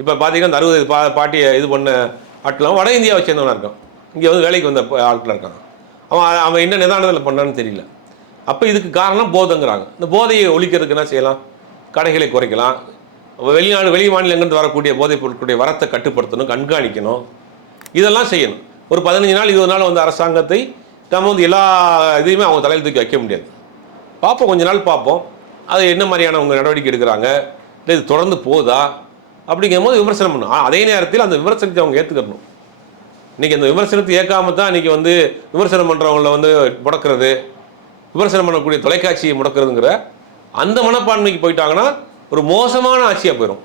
இப்போ பார்த்தீங்கன்னா இந்த 60 பாட்டியை இது பண்ண ஆட்களும் வட இந்தியாவை சேர்ந்தவனாக இருக்கான், இங்கே வந்து வேலைக்கு வந்த ஆட்களாக இருக்காங்க. அவன் என்ன நிதானத்தில் பண்ணான்னு தெரியல. அப்போ இதுக்கு காரணம் போதைங்கிறாங்க. இந்த போதையை ஒழிக்கிறதுக்கு என்ன செய்யலாம்? கடைகளை குறைக்கலாம், வெளி மாநிலங்கள்ந்து வரக்கூடிய போதைப் பொருட்களுடைய வரத்தை கட்டுப்படுத்தணும், கண்காணிக்கணும், இதெல்லாம் செய்யணும். ஒரு 15 நாள் 20 நாள் வந்து அரசாங்கத்தை நம்ம வந்து எல்லா இதையுமே அவங்க தலையில் தூக்கி வைக்க முடியாது. பார்ப்போம், கொஞ்ச நாள் பார்ப்போம் அது என்ன மாதிரியான அவங்க நடவடிக்கை எடுக்கிறாங்க, இல்லை இது தொடர்ந்து போதா அப்படிங்கும் போது விமர்சனம் பண்ணணும். அதே நேரத்தில் அந்த விமர்சனத்தை அவங்க ஏற்றுக்கணும். இன்றைக்கி அந்த விமர்சனத்தை ஏற்காம தான் இன்றைக்கி வந்து விமர்சனம் பண்ணுறவங்கள வந்து முடக்கிறது, விமர்சனம் பண்ணக்கூடிய தொலைக்காட்சியை முடக்கிறதுங்கிற அந்த மனப்பான்மைக்கு போயிட்டாங்கன்னா ஒரு மோசமான ஆட்சியாக போயிடும்.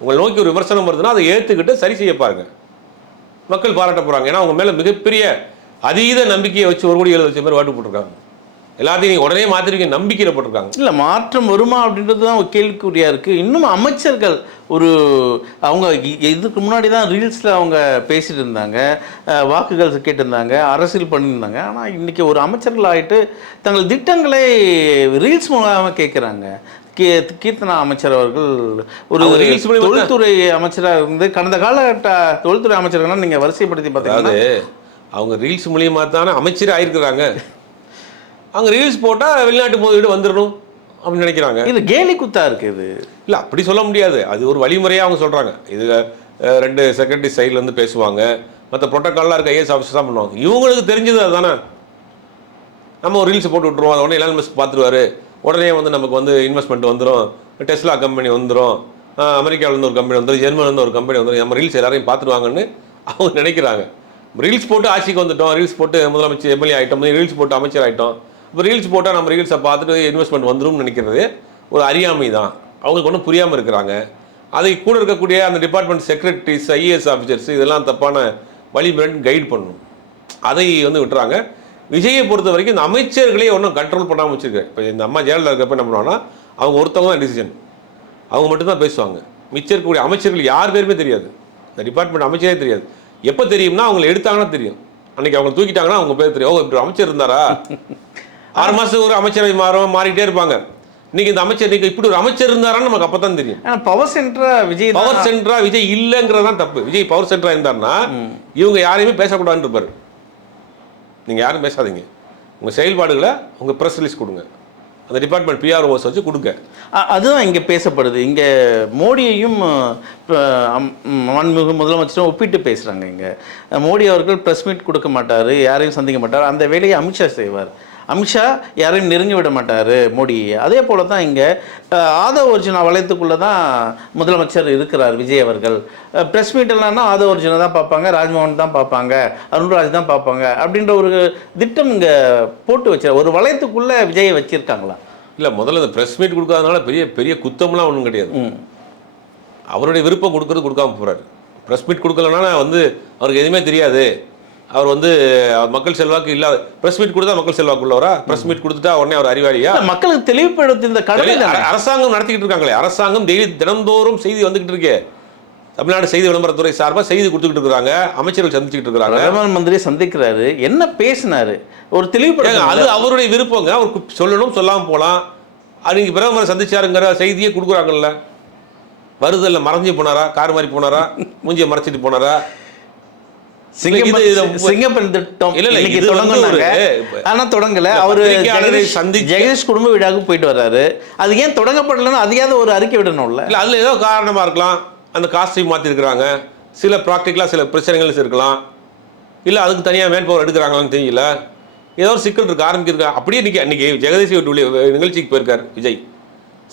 உங்களை நோக்கி ஒரு விமர்சனம் வருதுன்னா அதை ஏற்றுக்கிட்டு சரி செய்ய பாருங்க, மக்கள் பாராட்ட போகிறாங்க. ஏன்னா அவங்க மேலே மிகப்பெரிய அதீத நம்பிக்கையை வச்சு 1,70,00,000 பேர் வாட்டு போட்டிருக்காங்க. எல்லாத்தையும் நீங்கள் உடனே மாற்றிருக்கீங்க, நம்பிக்கையில் போட்டிருக்காங்க. இல்லை, மாற்றம் வருமா அப்படின்றது தான் ஒரு கேள்விக்குறியாக இருக்குது. இன்னும் அமைச்சர்கள் அவங்க இதுக்கு முன்னாடி தான் ரீல்ஸில் அவங்க பேசிகிட்டு இருந்தாங்க, வாக்குகள் கேட்டிருந்தாங்க, அரசியல் பண்ணியிருந்தாங்க. ஆனால் இன்றைக்கி ஒரு அமைச்சர்கள் ஆகிட்டு தங்கள் திட்டங்களை ரீல்ஸ் மூலமாக கேட்குறாங்க. கீர்த்தனா அமைச்சர் அவர்கள் ஒரு தொழில்துறை அமைச்சராக இருந்து கடந்த காலகட்ட தொழில்துறை அமைச்சர்கள்லாம் நீங்கள் வரிசைப்படுத்தி பார்த்தீங்கன்னா அவங்க ரீல்ஸ் மூலியமாக தானே அமைச்சரே ஆயிருக்கிறாங்க. அவங்க ரீல்ஸ் போட்டால் வெளிநாட்டு முதலீடு வந்துடணும் அப்படின்னு நினைக்கிறாங்க. இது கேலி குத்தா இருக்குது. இல்லை, அப்படி சொல்ல முடியாது. அது ஒரு வழிமுறையாக அவங்க சொல்கிறாங்க. இது 2 செக்ரட்டரி சைட்லேருந்து பேசுவாங்க, மற்ற ப்ரோட்டோக்கால்லாம் இருக்க ஐஏஎஸ் ஆஃபீஸர் தான் பண்ணுவாங்க. இவங்களுக்கு தெரிஞ்சது அதுதானே. நம்ம ஒரு ரீல்ஸ் போட்டு விட்ருவோம், அதை உடனே எலான் மஸ்க் பார்த்துருவாரு, உடனே வந்து நமக்கு வந்து இன்வெஸ்ட்மெண்ட் வந்துடும், டெஸ்லா கம்பெனி வந்துடும், அமெரிக்காவிலேருந்து ஒரு கம்பெனி வந்துடும், ஜெர்மனிலேருந்து ஒரு கம்பெனி வந்துடும், நம்ம ரீல்ஸ் எல்லாரையும் பார்த்துருவாங்கன்னு அவங்க நினைக்கிறாங்க. ரீல்ஸ் போட்டு ஆட்சிக்கு வந்துட்டோம், ரீல்ஸ் போட்டு முதலமைச்சர் எம்எல்ஏ ஆகிட்டோம், ரீல்ஸ் போட்டு அமைச்சர் ஆகிட்டோம், இப்போ ரீல்ஸ் போட்டால் நம்ம ரீல்ஸை பார்த்துட்டு இன்வெஸ்ட்மெண்ட் வந்துடும் நினைக்கிறது ஒரு அறியாமை தான். அவங்களுக்கு ஒன்றும் புரியாமல் இருக்கிறாங்க. அதை கூட இருக்கக்கூடிய அந்த டிபார்ட்மெண்ட் செக்ரட்டரிஸ், ஐஏஎஸ் ஆஃபீஸர்ஸ் இதெல்லாம் தப்பான வழிமுறை கைட் பண்ணணும், அதை வந்து விட்டுறாங்க. விஜயை பொறுத்த வரைக்கும் இந்த அமைச்சர்களே ஒன்றும் கண்ட்ரோல் பண்ணாமல் வச்சுருக்கேன். இப்போ இந்த அம்மா ஜெயலலிதா இருக்கப்போ என்ன பண்ணுவாங்கன்னா அவங்க ஒருத்தவங்க தான் டிசிஷன், அவங்க மட்டும்தான் பேசுவாங்க. மிச்சம் இருக்கக்கூடிய அமைச்சர்கள் யார் பேருமே தெரியாது, இந்த டிபார்ட்மெண்ட் அமைச்சரே தெரியாது. எப்போ தெரியும்னா அவங்களை எடுத்தாங்கன்னா தெரியும், அன்றைக்கி அவங்க தூக்கிட்டாங்கன்னா அவங்க பேர் தெரியும். இப்படி அமைச்சர் இருந்தாரா, 6 மாதத்துக்கு ஒரு அமைச்சரை மாறிட்டே இருப்பாங்க. இன்னைக்கு இந்த அமைச்சர் இப்படி ஒரு அமைச்சர் இருந்தாரான்னு நமக்கு அப்போ தான் தெரியும். பவர் சென்டரா விஜய் இல்லைங்கிறதான் தப்பு. விஜய் பவர் சென்டரா இருந்தாருன்னா இவங்க யாரையுமே பேசக்கூடாதுன்னு இருப்பாரு. நீங்கள் யாரும் பேசாதீங்க, உங்கள் செயல்பாடுகளை உங்கள் ப்ரெஸ் ரிலீஸ் கொடுங்க, அந்த டிபார்ட்மெண்ட் பிஆர்ஓஸ் வச்சு கொடுங்க. அதுதான் இங்கே பேசப்படுது. இங்கே மோடியையும் மாண்புமிகு முதலமைச்சரும் ஒப்பிட்டு பேசுகிறாங்க. இங்கே மோடி அவர்கள் ப்ரெஸ் மீட் கொடுக்க மாட்டார், யாரையும் சந்திக்க மாட்டார், அந்த வேலையை அமித்ஷா செய்வார். அமித்ஷா யாரையும் நெருங்கி விட மாட்டார் மோடியை. அதே போல தான் இங்கே ஆதவ அர்ஜுனா வளையத்துக்குள்ளே தான் முதலமைச்சர் இருக்கிறார் விஜய் அவர்கள். ப்ரெஸ் மீட் இல்லைன்னா ஆதவ அர்ஜுனா தான் பார்ப்பாங்க, ராஜ்மோகன் தான் பார்ப்பாங்க, அருண்ராஜ் தான் பார்ப்பாங்க அப்படின்ற ஒரு திட்டம் இங்கே போட்டு வச்சார். ஒரு வளையத்துக்குள்ளே விஜயை வச்சுருக்காங்களா? இல்லை, முதல்ல இந்த ப்ரெஸ் மீட் கொடுக்காதனால பெரிய பெரிய குத்தம்லாம் ஒன்றும் கிடையாது. அவருடைய விருப்பம் கொடுக்காம போகிறாரு. ப்ரெஸ் மீட் கொடுக்கலன்னா அவருக்கு எதுவுமே தெரியாது, அவர் மக்கள் செல்வாக்கு இல்லாத. ப்ரெஸ் மீட் கொடுத்தா மக்கள் செல்வாக்கு உள்ளவரா? ப்ரெஸ் மீட் கொடுத்துட்டா உடனே அவர் அறிவாளியா? மக்களுக்கு தெளிவுபடுத்தி இந்த கடமை அரசாங்கம் நடத்திக்கிட்டு இருக்காங்களே. அரசாங்கம் தினந்தோறும் செய்தி வந்துகிட்டு இருக்கே. தமிழ்நாடு செய்தி விளம்பரத்துறை சார்பாக செய்தி கொடுத்துக்கிட்டு இருக்கிறாங்க, அமைச்சர்கள் சந்திச்சுக்கிட்டு இருக்காங்க. பிரதம மந்திரி சந்திக்கிறாரு, என்ன பேசினாரு ஒரு தெளிவுபடுத்த. அது அவருடைய விருப்பங்க, அவருக்கு சொல்லணும், சொல்லாமல் போகலாம். அன்னைக்கு பிரதமரை சந்திச்சாருங்கிற செய்தியே கொடுக்குறாங்கல்ல. வருதல்ல மறைஞ்சி போனாரா, கார் மாதிரி போனாரா, மூஞ்சியை மறைச்சிட்டு போனாரா? சிங்கப்பெண் திட்டம் ஆனா தொடங்கல. அவரு ஜெகதீஷ் குடும்ப வீடாக போயிட்டு வர்றாரு. அது ஏன் தொடங்கப்படலன்னு அதையாவது ஒரு அறிக்கை விடணும்ல? இல்ல, அதுல ஏதோ காரணமா இருக்கலாம். அந்த காஸ்டியூம் மாத்தி இருக்கிறாங்க, சில ப்ராக்டிக்கலா சில பிரச்சனைகள் இருக்கலாம், இல்ல அதுக்கு தனியா மேன் பவர் எடுக்கிறாங்களான்னு தெரியல. ஏதோ ஒரு சிக்கல் இருக்கு, ஆரம்பிச்சிருக்கா. அப்படியே இன்னைக்கு ஜெகதீஷ் நிகழ்ச்சிக்கு போயிருக்காரு விஜய்.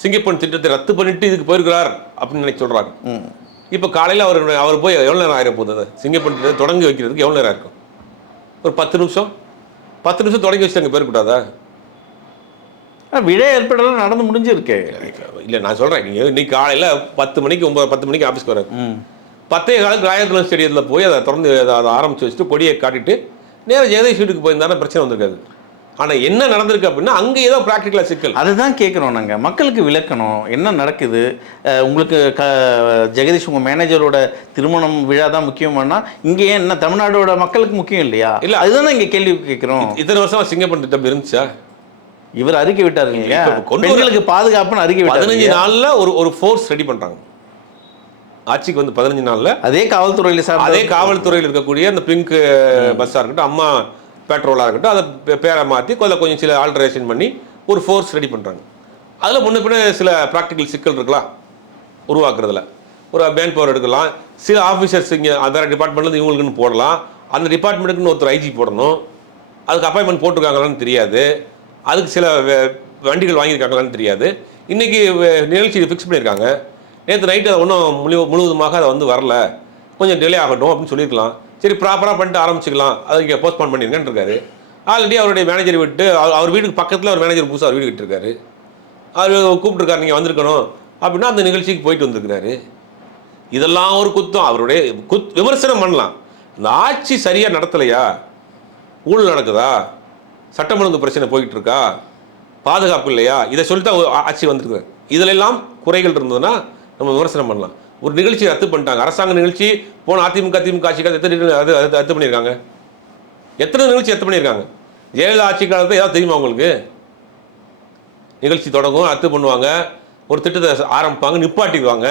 சிங்கப்பெண் திட்டத்தை ரத்து பண்ணிட்டு இதுக்கு போயிருக்கிறார் அப்படின்னு நினைச்சு சொல்றாங்க. இப்போ காலையில் அவர் போய் எவ்வளோ நேரம் ஆயிரம் போகுது? சிங்கப்பெண் தொடங்கி வைக்கிறதுக்கு எவ்வளோ நேரம் இருக்கும்? ஒரு 10 நிமிஷம் தொடங்கி வச்சுட்டு அங்கே போயிருக்கூடாதா? விழா ஏற்படலாம் நடந்து முடிஞ்சிருக்கு. இல்லை, நான் சொல்கிறேன், நீங்கள் இன்னைக்கு காலையில் 10 மணிக்கு ஆஃபீஸ்க்கு வராது. 10:15 ராயத்துல ஸ்டேடியத்தில் போய் அதை திறந்து அதை ஆரம்பித்து வச்சுட்டு கொடியை காட்டிட்டு நேராக ஜெகதீஷ் வீட்டுக்கு போயிருந்தாலும் பிரச்சனை வந்திருக்காது. ஆனால் என்ன நடந்திருக்கு அப்படின்னா அங்கே ஏதோ ப்ராக்டிக்கலாக சிக்கல். அதுதான் கேட்குறோம் நாங்கள், மக்களுக்கு விளக்கணும் என்ன நடக்குது. உங்களுக்கு ஜெகதீஷ் உங்கள் மேனேஜரோட திருமணம் விழா தான் முக்கியமானா இங்கே என்ன தமிழ்நாடோட மக்களுக்கு முக்கியம் இல்லையா? இல்லை, அதுதான் இங்கே கேள்வி கேட்குறோம். இத்தனை வருஷமா சிங்கப்பெண் திட்டம் இருந்துச்சா? இவர் அறிக்கை விட்டாரு இல்லையா, பெண்களுக்கு பாதுகாப்புன்னு அறிக்கை விட்டாரு. 15 நாளில் ஒரு ஃபோர்ஸ் ரெடி பண்ணுறாங்க. ஆட்சிக்கு 15 நாளில் அதே காவல்துறையில் சார், அதே காவல்துறையில் இருக்கக்கூடிய அந்த பிங்க் பஸ்ஸாக இருக்கட்டும், அம்மா பெட்ரோலாக இருக்கட்டும், அதை பேரை மாற்றி கொஞ்சம் சில ஆல்ட்ரேஷன் பண்ணி ஒரு ஃபோர்ஸ் ரெடி பண்ணுறாங்க. அதில் முன்ன பின்ன சில ப்ராக்டிக்கல் சிக்கல் இருக்கலாம் உருவாக்குறதுல. ஒரு மேன் பவர் எடுக்கலாம், சில ஆஃபீஸர்ஸ் இங்கே வேறு டிபார்ட்மெண்ட்லேருந்து இவங்களுக்குன்னு போடலாம், அந்த டிபார்ட்மெண்ட்டுக்குன்னு ஒருத்தர் ஐஜி போடணும், அதுக்கு அப்பாயின்மெண்ட் போட்டிருக்காங்களான்னு தெரியாது, அதுக்கு சில வண்டிகள் வாங்கியிருக்காங்களான்னு தெரியாது. இன்றைக்கி நிகழ்ச்சி ஃபிக்ஸ் பண்ணியிருக்காங்க. நேற்று நைட்டு அதை ஒன்றும் முழுவதுமாக அதை வரல, கொஞ்சம் டிலே ஆகட்டும் அப்படின்னு சொல்லியிருக்கலாம். சரி, ப்ராப்பராக பண்ணிட்டு ஆரம்பிச்சிக்கலாம், அதை இங்கே போஸ்ட்போன் பண்ணியிருக்கேன்னு இருக்காரு. ஆல்ரெடி அவருடைய மேனேஜர் விட்டு அவர் வீட்டுக்கு பக்கத்தில் ஒரு மேனேஜர் புதுசாக அவர் வீடு விட்டுருக்காரு. அவர் கூப்பிட்டுருக்காரு, நீங்கள் வந்திருக்கணும் அப்படின்னா அந்த நிகழ்ச்சிக்கு போயிட்டு வந்திருக்கிறாரு. இதெல்லாம் ஒரு குத்தம். அவருடைய விமர்சனம் பண்ணலாம். இந்த ஆட்சி சரியாக நடத்தலையா, ஊழல் நடக்குதா, சட்டம் ஒழுங்கு பிரச்சனை போயிட்டு இருக்கா, பாதுகாப்பு இல்லையா, இதை சொல்லிட்டு ஆட்சி வந்திருக்காரு. இதிலெல்லாம் குறைகள் இருந்ததுன்னா நம்ம விமர்சனம் பண்ணலாம். ஒரு நிகழ்ச்சி ரத்து பண்ணிட்டாங்க, அரசாங்க நிகழ்ச்சி போன அதிமுக ஆட்சிக்காக ரத்து பண்ணியிருக்காங்க. எத்தனை நிகழ்ச்சி ரத்து பண்ணியிருக்காங்க? ஜெயலலிதா ஆட்சி காலத்தில் ஏதாவது தெரியுமா உங்களுக்கு? நிகழ்ச்சி தொடங்கும், ரத்து பண்ணுவாங்க, ஒரு திட்டத்தை ஆரம்பிப்பாங்க, நிப்பாட்டிடுவாங்க.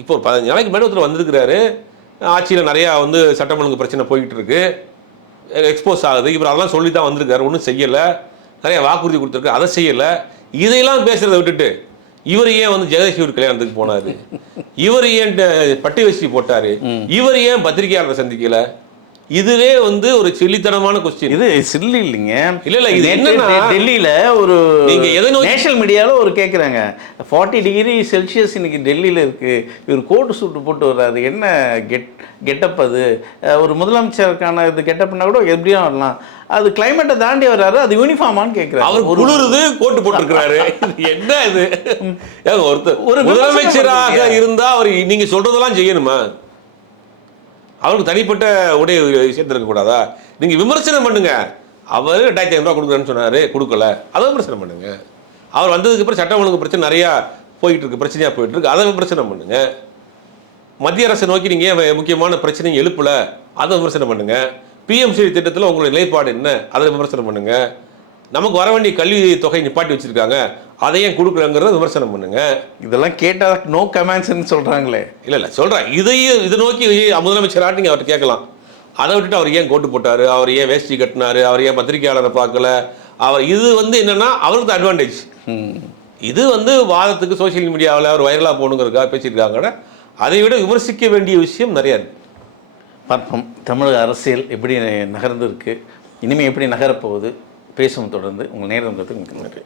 இப்போ ஒரு 15 நாளைக்கு மேலே ஒருத்தர் வந்திருக்கிறாரு, ஆட்சியில் நிறையா சட்டம் ஒழுங்கு பிரச்சனை போய்கிட்டு இருக்கு, எக்ஸ்போஸ் ஆகுது, இவர் அதெல்லாம் சொல்லி தான் வந்திருக்காரு, ஒன்றும் செய்யலை, நிறைய வாக்குறுதி கொடுத்துருக்கு, அதை செய்யலை. இதையெல்லாம் பேசுகிறத விட்டுட்டு இவர் ஏன் ஜெகதீஷ் கல்யாணத்துக்கு போனார், இவர் ஏன் பட்டி வச்சு போட்டார், இவர் ஏன் பத்திரிகையாளரை சந்திக்கல? இதுவே ஒரு சில்லித்தனமான கொஸ்டின். இது சில்லி இல்லைங்க. இல்ல இது என்னன்னா டெல்லியில ஒரு நீங்க நேஷனல் மீடியால ஒரு கேட்குறாங்க, 40 டிகிரி செல்சியஸ் இன்னைக்கு டெல்லியில இருக்கு, இவர் கோட்டு சூட்டு போட்டு வர்றாரு, என்ன கெட்டப் அது? ஒரு முதலமைச்சருக்கான இது கெட்டப்னா கூட எப்படியும் வரலாம், அது கிளைமேட்டை தாண்டி வர்றாரு, அது யூனிஃபார்மான்னு கேட்குறாரு. அவர் குளிருது கோட்டு போட்டுருக்கிறாரு, என்ன இது? ஒருத்தர் ஒரு முதலமைச்சராக இருந்தா அவர் நீங்க சொல்றதெல்லாம் செய்யணுமா? அவருக்கு தனிப்பட்ட உடைய சேர்த்துருக்க கூடாதா? நீங்க விமர்சனம் பண்ணுங்க. அவர் 2500 ரூபா கொடுக்குறேன்னு சொன்னாரு, கொடுக்கல, அதை விமர்சனம் பண்ணுங்க. அவர் வந்ததுக்கு அப்புறம் சட்டம் ஒழுங்கு பிரச்சனை நிறையா போயிட்டு இருக்கு, பிரச்சனையா போயிட்டு இருக்கு, அதை விமர்சனம் பண்ணுங்க. மத்திய அரசை நோக்கி நீங்க முக்கியமான பிரச்சனையை எழுப்பல, அதை விமர்சனம் பண்ணுங்க. பிஎம்சி திட்டத்தில் உங்களுடைய நிலைப்பாடு என்ன, அதை விமர்சனம் பண்ணுங்க. நமக்கு வர வேண்டிய கல்வி தொகை நிப்பாட்டி வச்சிருக்காங்க, அதையும் கொடுக்குறங்கிறத விமர்சனம் பண்ணுங்க. இதெல்லாம் கேட்டால் நோ கமெண்ட்ஸ்ன்னு சொல்றாங்களே. இல்லை சொல்றேன், இதை நோக்கி முதலமைச்சராக நீங்கள் அவர்கிட்ட கேட்கலாம். அதை விட்டுட்டு அவர் ஏன் கோட்டு போட்டார், அவர் ஏன் வேஷ்டி கட்டினார், அவர் ஏன் பத்திரிகையாளரை பார்க்கல, அவர் இது வந்து என்னென்னா அவருக்கு அட்வான்டேஜ். இது வந்து வாதத்துக்கு சோஷியல் மீடியாவில் அவர் வைரலாக போகணுங்கிறதுக்காக பேசியிருக்காங்க. அதை விட விமர்சிக்க வேண்டிய விஷயம் நிறையா இருக்குது. பார்ப்போம் தமிழக அரசியல் எப்படி நகர்ந்து இருக்கு, இனிமேல் எப்படி நகரப்போகுது, பேசும் தொடர்ந்து உங்கள் நேரம் மிக்க நன்றி.